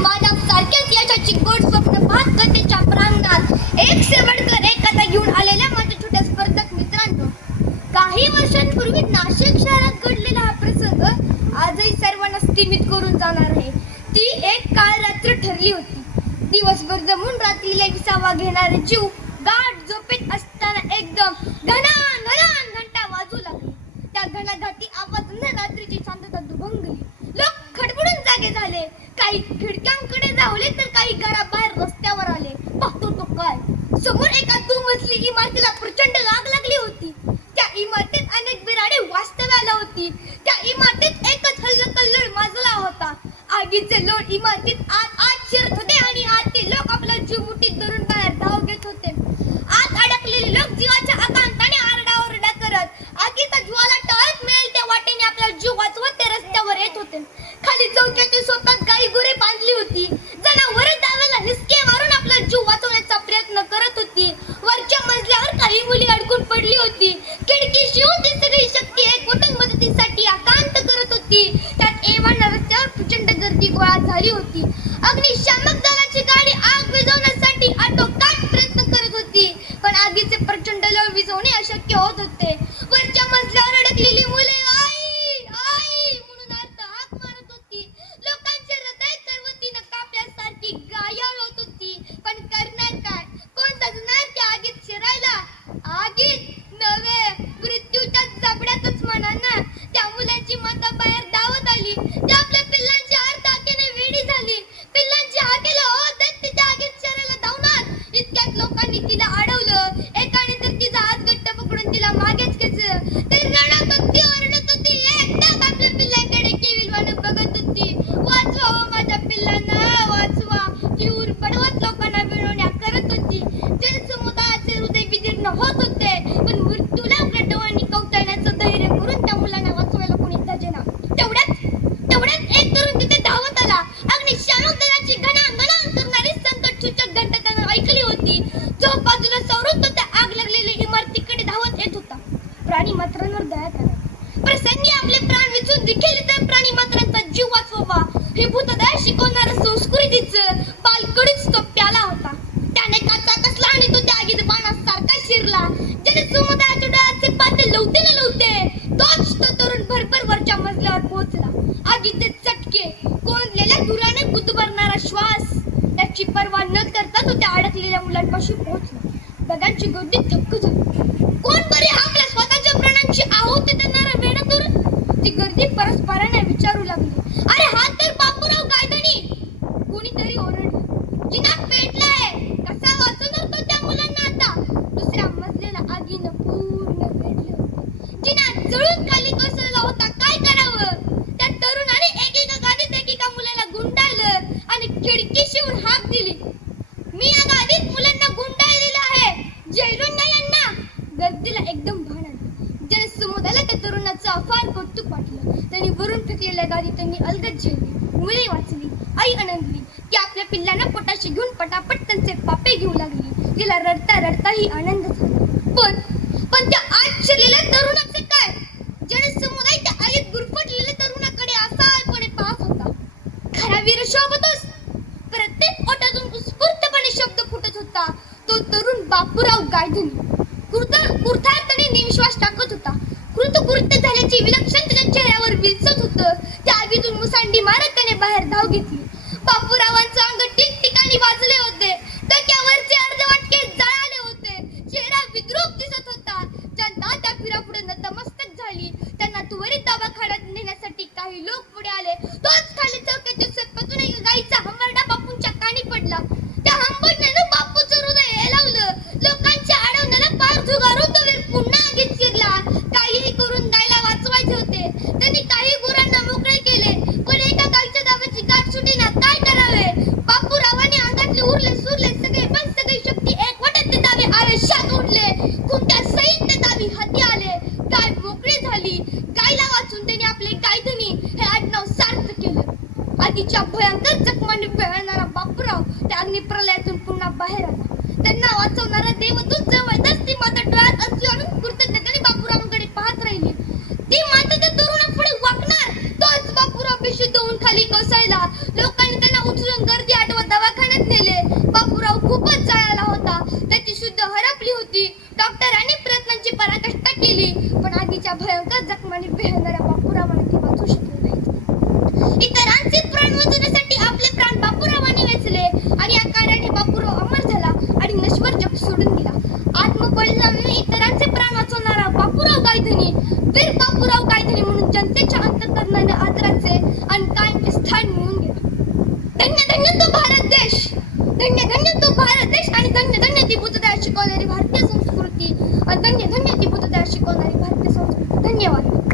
माझ्या सारख्याच यशाची गोड स्वप्न पाहत कथेच्या प्रांगणात एक सेवडकर एक कथा घेऊन आलेल्या माझ्या छोट्या स्पर्धक मित्रांनो, काही वर्षांपूर्वी नाशिक शहरात घडलेला हा प्रसंग आजही सर्वांना स्तिमित करून जाणार आहे. ती एक काळ रात्र ठरली होती. दिवसभर जमून रात्रीला विसावा घेणारे जीव गाढ झोपेत असताना एकदम घनान घनान घंटा वाजू लागली. त्या घणाघाती आवाजाने रात्रीची शांतता दुभंगली. लोक खडबडून जागे झाले. काही खिडक्यांकडे धावले तर काही घराबाहेर रस्त्यावर आले. पाहतो तो काय, समोर एका दुमजली इमारतीला प्रचंड आग लागली होती. त्या इमारतीत अनेक बिराडे वास्तव्याला होती. त्या इमारतीत एकच हल्लकल्लोळ माजला होता. आगीचे लोट इमारतीत आत शिरत होते आणि आतील लोक आपला जीव मुठीत धरून बाहेर धाव घेत होते. आत अडकलेले लोक जीवाच्या आकांताने आरडाओरडा करत आगीचा ज्वाला टळत मिळेल त्या वाटेने आपला जीव वाचवत ते रस्त्यावर येत होते. खाली चौकाच्या सोप्यात गाई गुरे बांधली होती. जनावरे दाव्याला हिसके मारून आपला जीव वाचवण्याचा प्रयत्न करत होती. वरच्या मजल्यावर काही मुली अडकून पडली होती. खिडकी शिवून ती सगळी शक्ती एकवटून मदतीसाठी आकांत करत होती. त्यात एव्हाना रस्त्यावर प्रचंड गर्दी गोळा झाली होती. अग्निशामक दलाची गाडी आग विझवण्यासाठी आटोकाट प्रयत्न करत होती, पण आगीचे प्रचंड लोळ विझवणे अशक्य होत होते. वरच्या मजल्यावर अडकलेली मुले आई आई म्हणून हाक मारत होती. लोकांचे हृदय करवतीनं कापल्यासारखी गायाळ होत होती. पण करणार काय? कोण जगणार त्या आगीत शिरायला? आगीत नव्हे, मृत्यूच्या जबड्यातच म्हणा ना. त्या मुलाची माता बाहेर धावत आली. त्या आपल्या पिल्लांच्या हाकेने वेडी झाली. पिल्लांच्या हाकेला तिच्या आगीत शिरायला धावणार. इतक्यात लोकांनी तिला अडवलं. एकाने तर तिचा हात घट्ट पकडून तिला मागेच खेचलं. ती रडत होती, ओरडत होती, एकटाक आपल्या पिल्लांकडे केविलवाणं बघत होती. वाचवा हो माझ्या पिल्लांना, वाचवा. ती उर बडवत लोकांना मिळवण्या करत होती. जनसमुदायाचे हृदय विदीर्ण होत होते, पण मृत्यूला गडवानी कवटाळण्याचं धैर्य करून त्या मुलांना वाचवायला कोणी तजेना. तेवढ्यात एक तरुण तिथे धावत आला. अग्निशामक दलाची घणाघण करणारी संकटसूचक घंटा त्यानं ऐकली होती. जो बाजूला सवरून तो त्या आग लागलेल्या इमारतीकडे धावत येत होता. प्राणी मात्रांवर दया करा. प्रसंगी आपले प्राण विचून देखील इतर प्राणी मात्रांचा जीव वाचवावा हे भूतदया शिकवणारा संस्कृतीचं बालकडीच तो प्याला होता. त्याने काचा कसला आणि तो त्या आगीत बाणासारखा शिरला. जनसमुदायाच्या डोळ्याचे पाते लवते न लवते तोच तो तरुण भरभर वरच्या मजल्यावर पोहोचला. आगीचे चटके, कोंदलेल्या धुराने गुदमरणारा श्वास त्याची पर्वा न करता तो त्या अडकलेल्या मुलांपाशी पोहोचला. बघांची गर्दी थक्क झाली. कोण बरे आपल्या स्वतःच्या प्राणांची आहुती देणारा वेडा तरुण? ती गर्दी परस्परांना विचारू लागली, अरे हा तर बापूराव गायधनी. कोणीतरी ओरडलं, जिना पेटलाय. कसा वाचवणार तो त्या मुलांना आता? दुसऱ्या मजल्याला आगीनं पूर्ण वेढले होते. जिना जळून खाली कोसळला होता. काय करावं? त्या तरुणाने एकेका गादीत एकेका मुलाला गुंडाळलं आणि खिडकी शिवून हाक दिली, मी या गादीत मुलांना गुंडाळलेलं आहे, जैरून नाही यांना. गर्दीला एकदम भान आलं. जनसमुदायाला त्या तरुणाचं अफार कौतुक वाटलं. त्यांनी वरून फेकलेल्या गादी त्यांनी अलगद झेलली. मुले वाचली. आई आनंदली. ती आपल्या पिल्लांना पोटाशी घेऊन पटापट त्यांचे पापे घेऊ लागली. तिला रडता रडताही आनंद झाला. पण त्या आत शिरलेल्या तरुणाचे काय? जनसमुदाय त्या आईत गुरफटलेल्या तरुणाकडे असाळपणे पाहत होता. खरा वीर शोभतोस. प्रत्येक ओठातून उत्स्फूर्तपणे शब्द फुटत होता. तो तरुण बापूराव गायधनी कृतार्थाने निश्वास टाकत होता. कृतकृत्य झाल्याची विलक्षण त्याच्या चेहऱ्यावर विलसत होतं. त्या आगीतून मुसांडी मारत त्याने बाहेर धाव घेतली. बापूरावांचं अंग ठिकठिकाणी वाजले होते. डोक्यावरचे अर्धवटके जळाले होते. चेहरा विद्रूप दिसत होता. जनता त्या फिरापुढे नतमस्तक झाली. त्यांना त्वरित दवाखान्यात नेण्यासाठी काही लोक पुढे आले. तोच खाली चौकाच्या सोप्यातून एक गाईचा हंबरडा बापूंच्या कानी पडला. त्या हंबरड्यानं बापूचं हृदय हेलावलं. लोकांच्या अडवण्याला पार झुगारून तो वीर पुन्हा आगीत शिरला. काहीही करून गायला वाचवायचे होते. त्यांनी काही गुरांना मोकळे केले, पण एका गाईच्या दाव्याची गाठ सुटेना. काय करावे? बापूरावांनी अंगातले उरले सुरले सगळी शक्ती एकवटत ते दावे आवेशात उडले. खुंट्या सहित ते दावी हाती आले. गाय मोकळी झाली. गायला वाचून त्यांनी आपले गायधनी हे आडनाव सार्थ केलं. आधीच्या भयंकर जखमांनी पिळणारा बापूराव त्या अग्निप्रलयातून पुन्हा बाहेर आला. त्यांना वाचवणारा देवदूत जवळच ती माता डोळ्यात अश्रू आणून कृतज्ञतेने बापूरावांकडे पाहत राहिली. ती माता त्या तरुणापुढे वाकणार. तोच बापूराव बेशुद्ध होऊन खाली कोसळला. लोकांनी त्यांना उचलून त्यांच्या भयंकर जखमाने भेळणाऱ्या बापूरावांना ते वाचू शकले नाहीत. इतरांचे प्राण वाचवण्यासाठी आपले प्राण बापूरावांनी वेचले आणि या कार्याने बापूराव अमर झाला आणि नश्वर जग सोडून दिला. आत्मबलिदानाने इतरांचे प्राण वाचवणारा बापूराव गायधनी, वीर बापूराव गायधनी म्हणून जनतेच्या अंतःकरणाने आदराचे आणि कायमचे स्थान मिळवून गेला. धन्य धन्य तो भारत देश, धन्य धन्य तो भारत देश आणि धन्य धन्य ती बुद्धदया शिकवणारी भारतीय संस्कृती आणि धन्य धन्य ती बुद्धदया शिकवणारी भारतीय संस्कृती. धन्यवाद.